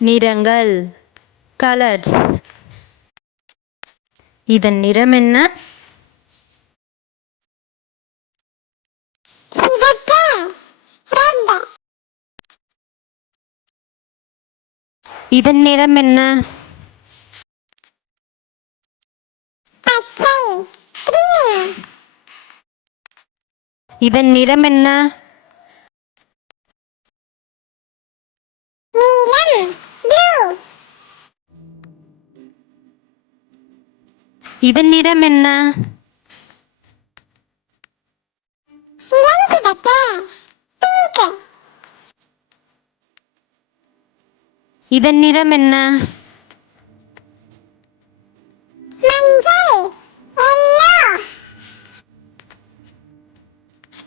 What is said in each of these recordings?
நிறங்கள், கலர்ஸ். இதன் நிறம் என்ன? சிவப்பு, ரெட். இதன் நிறம் என்ன? பச்சை, கிரீன். இதன் நிறம் என்ன? நீலம், ப்ளூ. இதன் நிறம் என்ன? இளஞ்சிவப்பு, பிங்க். இதன் நிறம் என்ன? மஞ்சள், எல்லோ.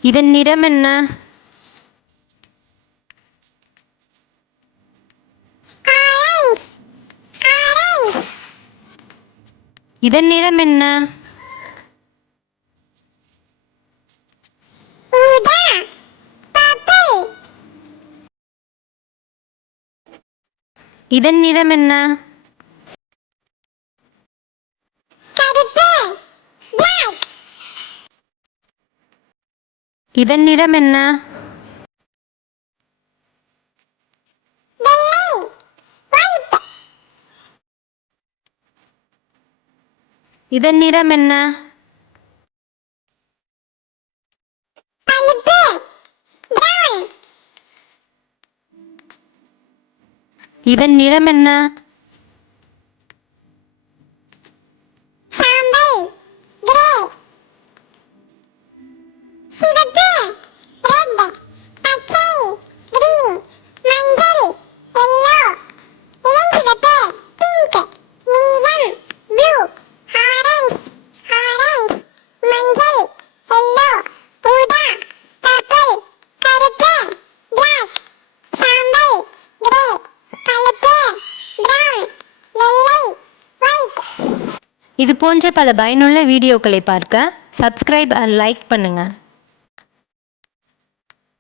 இதன் நிறம் என்ன? Orange, orange. இதன் நிறம் என்ன? ஊதா, பர்பிள். இதன் நிறம் என்ன? கருப்பு, பிளாக். இதன் நிறம் என்ன? வெள்ளை, ஒயிட். இதன் நிறம் என்ன? பழுப்பு, பிரவுன். இதன் நிறம் என்ன? சாம்பல், கிரே. சிவப்பு, ரெட். பச்சை, கிரீன். மஞ்சள், எல்லோ. இளஞ்சிவப்பு, பிங்க். நீலம், ப்ளூ. Orange, orange. மஞ்சள், எல்லோ. ஊதா, பர்பிள். கருப்பு, பிளாக். சாம்பல், கிரே. பழுப்பு, பிரவுன். வெள்ளை, ஒயிட். இது போன்ற பல பயனுள்ள வீடியோக்களை பார்க்க சப்ஸ்கிரைப் அண்ட் லைக் பண்ணுங்க.